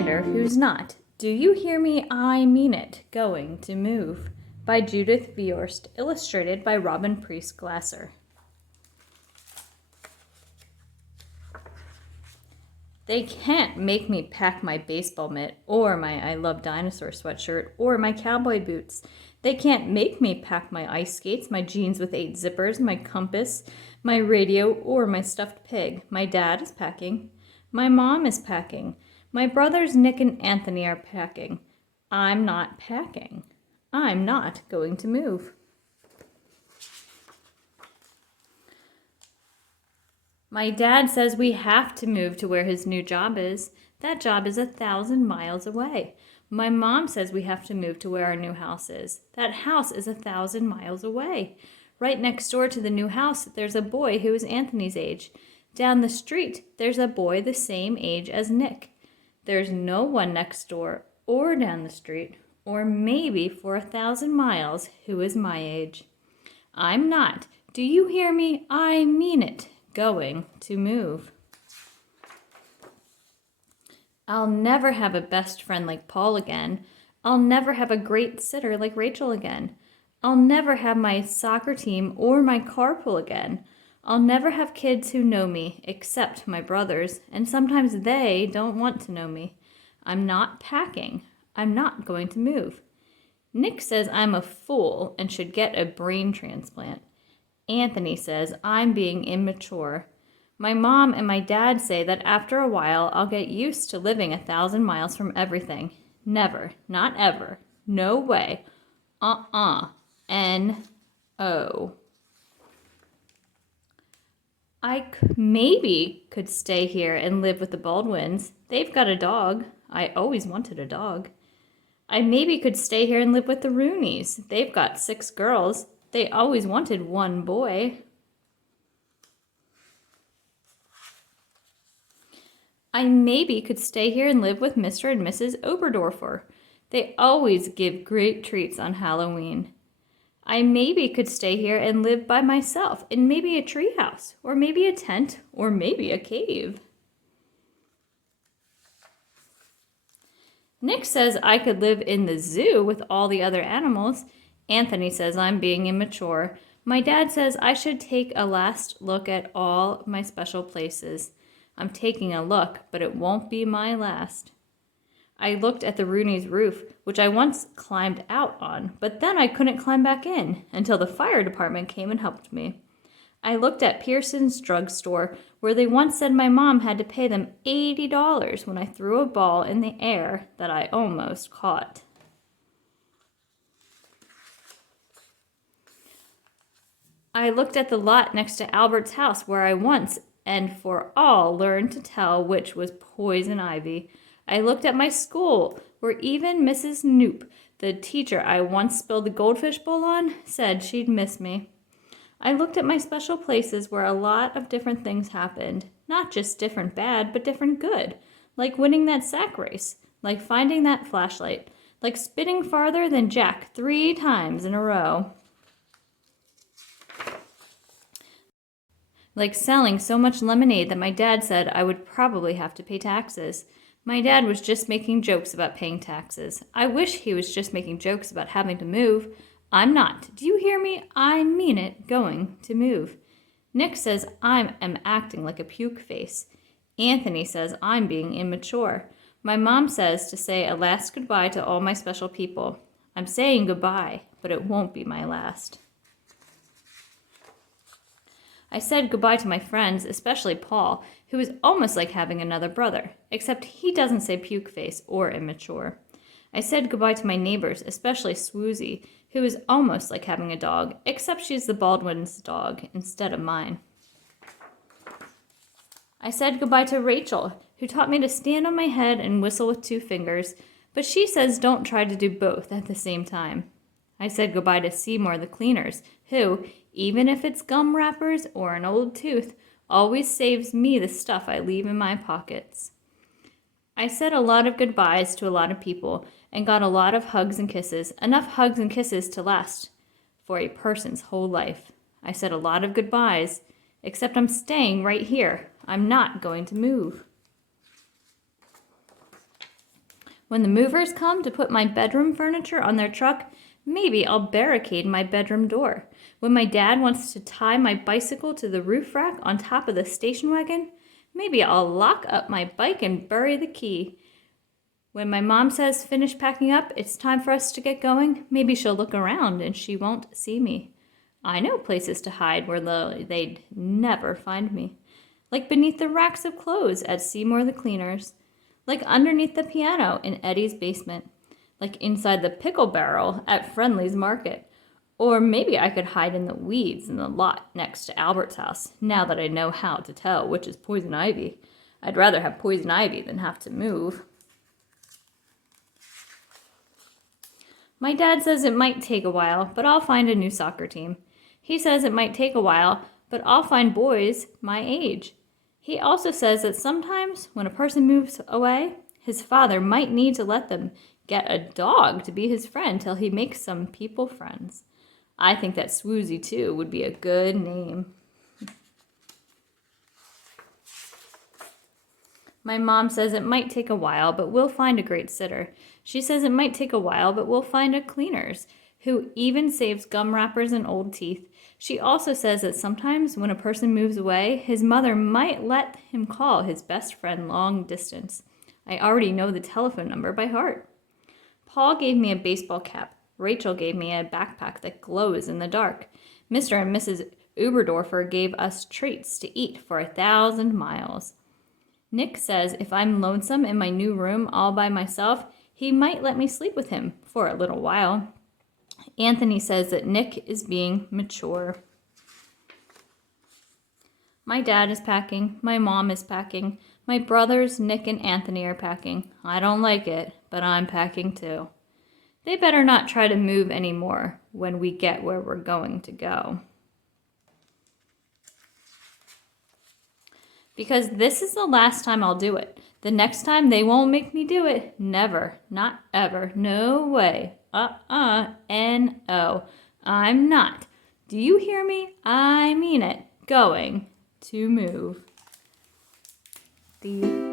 stander who's not. Do you hear me? I mean it. Going to move. By Judith Viorst, illustrated by Robin Priest Glasser. They can't make me pack my baseball mitt, or my I Love Dinosaur sweatshirt, or my cowboy boots. They can't make me pack my ice skates, my jeans with 8 zippers, my compass, my radio, or my stuffed pig. My dad is packing. My mom is packing. My brothers Nick and Anthony are packing. I'm not packing. I'm not going to move. My dad says we have to move to where his new job is. That job is 1,000 miles away. My mom says we have to move to where our new house is. That house is 1,000 miles away. Right next door to the new house, there's a boy who is Anthony's age. Down the street, there's a boy the same age as Nick. There's no one next door or down the street, or maybe for 1,000 miles, who is my age. I'm not. Do you hear me? I mean it. Going to move. I'll never have a best friend like Paul again. I'll never have a great sitter like Rachel again. I'll never have my soccer team or my carpool again. I'll never have kids who know me, except my brothers, and sometimes they don't want to know me. I'm not packing. I'm not going to move. Nick says I'm a fool and should get a brain transplant. Anthony says I'm being immature. My mom and my dad say that after a while I'll get used to living 1,000 miles from everything. Never. Not ever. No way. N-O. I maybe could stay here and live with the Baldwins. They've got a dog. I always wanted a dog. I maybe could stay here and live with the Rooneys. They've got 6 girls. They always wanted 1 boy. I maybe could stay here and live with Mr. and Mrs. Oberdorfer. They always give great treats on Halloween. I maybe could stay here and live by myself in maybe a treehouse, or maybe a tent, or maybe a cave. Nick says I could live in the zoo with all the other animals. Anthony says I'm being immature. My dad says I should take a last look at all my special places. I'm taking a look, but it won't be my last. I looked at the Rooney's roof, which I once climbed out on, but then I couldn't climb back in until the fire department came and helped me. I looked at Pearson's drugstore, where they once said my mom had to pay them $80 when I threw a ball in the air that I almost caught. I looked at the lot next to Albert's house, where I once and for all learned to tell which was poison ivy. I looked at my school, where even Mrs. Knoop, the teacher I once spilled the goldfish bowl on, said she'd miss me. I looked at my special places where a lot of different things happened. Not just different bad, but different good. Like winning that sack race. Like finding that flashlight. Like spitting farther than Jack 3 times in a row. Like selling so much lemonade that my dad said I would probably have to pay taxes. My dad was just making jokes about paying taxes. I wish he was just making jokes about having to move. I'm not. Do you hear me? I mean it. Going to move. Nick says I am acting like a puke face. Anthony says I'm being immature. My mom says to say a last goodbye to all my special people. I'm saying goodbye, but it won't be my last. I said goodbye to my friends, especially Paul, who is almost like having another brother, except he doesn't say puke face or immature. I said goodbye to my neighbors, especially Swoozy, who is almost like having a dog, except she's the Baldwin's dog instead of mine. I said goodbye to Rachel, who taught me to stand on my head and whistle with 2 fingers, but she says don't try to do both at the same time. I said goodbye to Seymour the cleaners, who, even if it's gum wrappers or an old tooth, always saves me the stuff I leave in my pockets. I said a lot of goodbyes to a lot of people and got a lot of hugs and kisses, enough hugs and kisses to last for a person's whole life. I said a lot of goodbyes, except I'm staying right here. I'm not going to move. When the movers come to put my bedroom furniture on their truck, maybe I'll barricade my bedroom door. When my dad wants to tie my bicycle to the roof rack on top of the station wagon, maybe I'll lock up my bike and bury the key. When my mom says, finish packing up, it's time for us to get going, maybe she'll look around and she won't see me. I know places to hide where they'd never find me. Like beneath the racks of clothes at Seymour the Cleaners. Like underneath the piano in Eddie's basement. Like inside the pickle barrel at Friendly's Market. Or maybe I could hide in the weeds in the lot next to Albert's house, now that I know how to tell which is poison ivy. I'd rather have poison ivy than have to move. My dad says it might take a while, but I'll find a new soccer team. He says it might take a while, but I'll find boys my age. He also says that sometimes when a person moves away, his father might need to let them get a dog to be his friend till he makes some people friends. I think that Swoozy, too, would be a good name. My mom says it might take a while, but we'll find a great sitter. She says it might take a while, but we'll find a cleaners who even saves gum wrappers and old teeth. She also says that sometimes when a person moves away, his mother might let him call his best friend long distance. I already know the telephone number by heart. Paul gave me a baseball cap. Rachel gave me a backpack that glows in the dark. Mr. and Mrs. Uberdorfer gave us treats to eat for 1,000 miles. Nick says if I'm lonesome in my new room all by myself, he might let me sleep with him for a little while. Anthony says that Nick is being mature. My dad is packing. My mom is packing. My brothers, Nick and Anthony, are packing. I don't like it, but I'm packing too. They better not try to move anymore when we get where we're going to go. Because this is the last time I'll do it. The next time they won't make me do it. Never. Not ever. No way. N-O. I'm not. Do you hear me? I mean it. Going to move. The